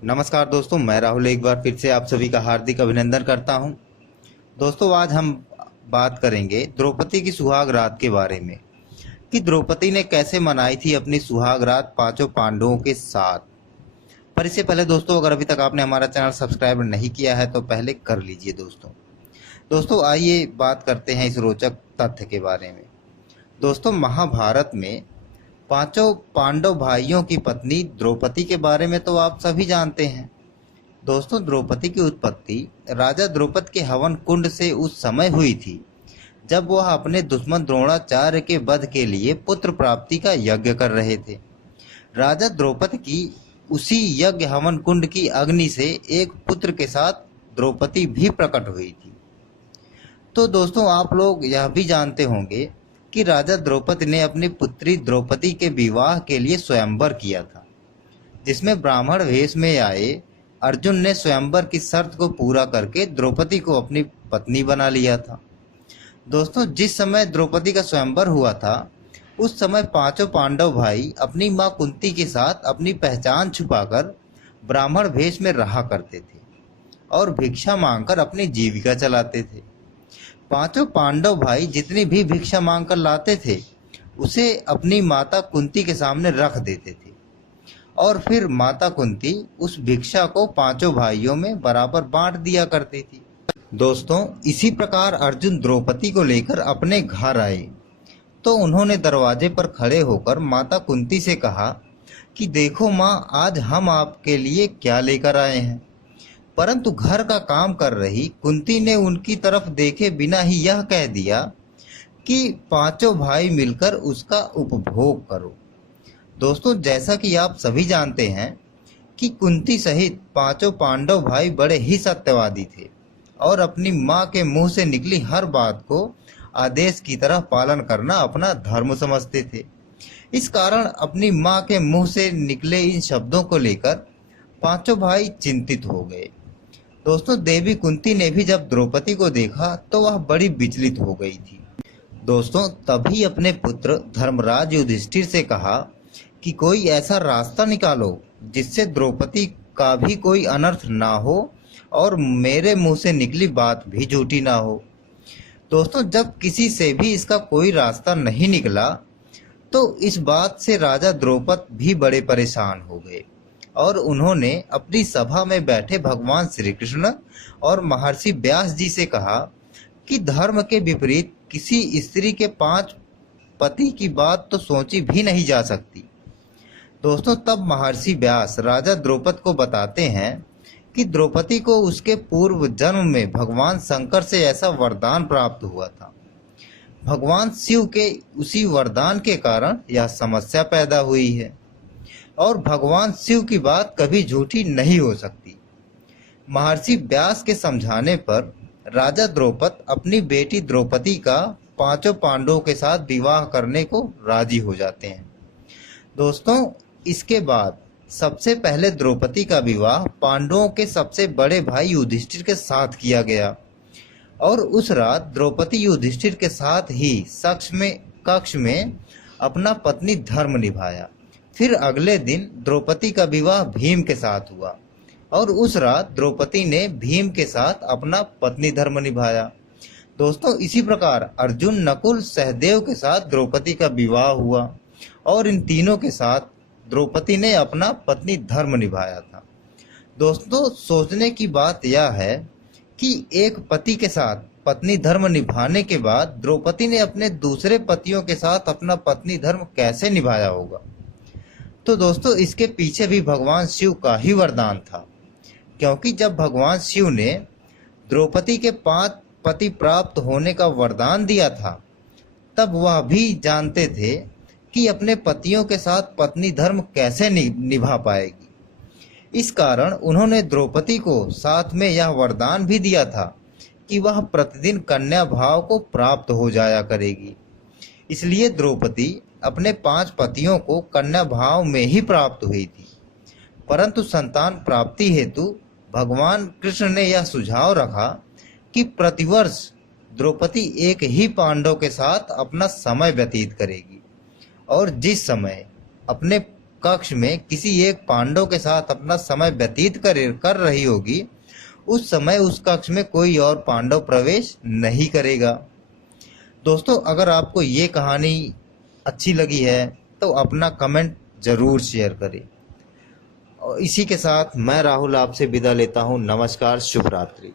नमस्कार दोस्तों, मैं राहुल एक बार फिर से आप सभी का हार्दिक अभिनंदन करता हूं। दोस्तों, आज हम बात करेंगे द्रौपदी की सुहाग रात के बारे में कि द्रौपदी ने कैसे मनाई थी अपनी सुहाग रात पांचों पांडवों के साथ। पर इससे पहले दोस्तों, अगर अभी तक आपने हमारा चैनल सब्सक्राइब नहीं किया है तो पहले कर लीजिए। दोस्तों आइए बात करते हैं इस रोचक तथ्य के बारे में। दोस्तों, महाभारत में पांचों पांडव भाइयों की पत्नी द्रौपदी के बारे में तो आप सभी जानते हैं। दोस्तों, द्रौपदी की उत्पत्ति राजा द्रौपद के हवन कुंड से उस समय हुई थी जब वह अपने दुश्मन द्रोणाचार्य के वध के लिए पुत्र प्राप्ति का यज्ञ कर रहे थे। राजा द्रौपद की उसी यज्ञ हवन कुंड की अग्नि से एक पुत्र के साथ द्रौपदी भी प्रकट हुई थी। तो दोस्तों, आप लोग यह भी जानते होंगे कि राजा द्रौपद ने अपनी पुत्री द्रौपदी के विवाह के लिए स्वयंवर किया था, जिसमें ब्राह्मण वेश में आए अर्जुन ने स्वयंवर की शर्त को पूरा करके द्रौपदी को अपनी पत्नी बना लिया था। दोस्तों, जिस समय द्रौपदी का स्वयंवर हुआ था उस समय पांचों पांडव भाई अपनी मां कुंती के साथ अपनी पहचान छुपाकर ब्राह्मण वेश में रहा करते थे और भिक्षा मांगकर अपनी जीविका चलाते थे। पांचों पांडव भाई जितनी भी भिक्षा मांगकर लाते थे उसे अपनी माता कुंती के सामने रख देते थे और फिर माता कुंती उस भिक्षा को पांचों भाइयों में बराबर बांट दिया करती थी। दोस्तों, इसी प्रकार अर्जुन द्रौपदी को लेकर अपने घर आए तो उन्होंने दरवाजे पर खड़े होकर माता कुंती से कहा कि देखो माँ, आज हम आपके लिए क्या लेकर आए हैं। परंतु घर का काम कर रही कुंती ने उनकी तरफ देखे बिना ही यह कह दिया कि पांचों भाई मिलकर उसका उपभोग करो। दोस्तों, जैसा कि आप सभी जानते हैं कि कुंती सहित पांचों पांडव भाई बड़े ही सत्यवादी थे और अपनी मां के मुंह से निकली हर बात को आदेश की तरह पालन करना अपना धर्म समझते थे। इस कारण अपनी मां के मुंह से निकले इन शब्दों को लेकर पांचों भाई चिंतित हो गए। दोस्तों, देवी कुंती ने भी जब द्रौपदी को देखा तो वह बड़ी विचलित हो गई थी। दोस्तों, तभी अपने पुत्र धर्मराज युधिष्ठिर से कहा कि कोई ऐसा रास्ता निकालो जिससे द्रौपदी का भी कोई अनर्थ ना हो और मेरे मुंह से निकली बात भी झूठी ना हो। दोस्तों, जब किसी से भी इसका कोई रास्ता नहीं निकला तो इस बात से राजा द्रौपद भी बड़े परेशान हो गए और उन्होंने अपनी सभा में बैठे भगवान श्री कृष्ण और महर्षि व्यास जी से कहा कि धर्म के विपरीत किसी स्त्री के 5 पति की बात तो सोची भी नहीं जा सकती। दोस्तों, तब महर्षि व्यास राजा द्रौपद को बताते हैं कि द्रौपदी को उसके पूर्व जन्म में भगवान शंकर से ऐसा वरदान प्राप्त हुआ था। भगवान शिव के उसी वरदान के कारण यह समस्या पैदा हुई है और भगवान शिव की बात कभी झूठी नहीं हो सकती। महर्षि व्यास के समझाने पर राजा द्रौपद अपनी बेटी द्रौपदी का पांचों पांडवों के साथ विवाह करने को राजी हो जाते हैं। दोस्तों, इसके बाद सबसे पहले द्रौपदी का विवाह पांडवों के सबसे बड़े भाई युधिष्ठिर के साथ किया गया और उस रात द्रौपदी युधिष्ठिर के साथ ही कक्ष में अपना पत्नी धर्म निभाया। फिर अगले दिन द्रौपदी का विवाह भीम के साथ हुआ और उस रात द्रौपदी ने भीम के साथ अपना पत्नी धर्म निभाया। दोस्तों, इसी प्रकार अर्जुन, नकुल, सहदेव के साथ द्रौपदी का विवाह हुआ और इन तीनों के साथ द्रौपदी ने अपना पत्नी धर्म निभाया था। दोस्तों, सोचने की बात यह है कि एक पति के साथ पत्नी धर्म निभाने के बाद द्रौपदी ने अपने दूसरे पतियों के साथ अपना पत्नी धर्म कैसे निभाया होगा। तो दोस्तों, इसके पीछे भी भगवान शिव का ही वरदान था, क्योंकि जब भगवान शिव ने द्रौपदी के 5 पति प्राप्त होने का वरदान दिया था तब वह भी जानते थे कि अपने पतियों के साथ पत्नी धर्म कैसे निभा पाएगी। इस कारण उन्होंने द्रौपदी को साथ में यह वरदान भी दिया था कि वह प्रतिदिन कन्या भाव को प्राप्त हो जाया करेगी। इसलिए द्रौपदी अपने 5 पतियों को कन्या भाव में ही प्राप्त हुई थी। परंतु संतान प्राप्ति हेतु भगवान कृष्ण ने यह सुझाव रखा कि प्रतिवर्ष द्रौपदी एक ही पांडव के साथ अपना समय व्यतीत करेगी और जिस समय अपने कक्ष में किसी एक पांडव के साथ अपना समय व्यतीत कर रही होगी, उस समय उस कक्ष में कोई और पांडव प्रवेश नहीं करेगा। दोस्तों, अगर आपको ये कहानी अच्छी लगी है तो अपना कमेंट जरूर शेयर करें। और इसी के साथ मैं राहुल आपसे विदा लेता हूँ। नमस्कार, शुभ रात्रि।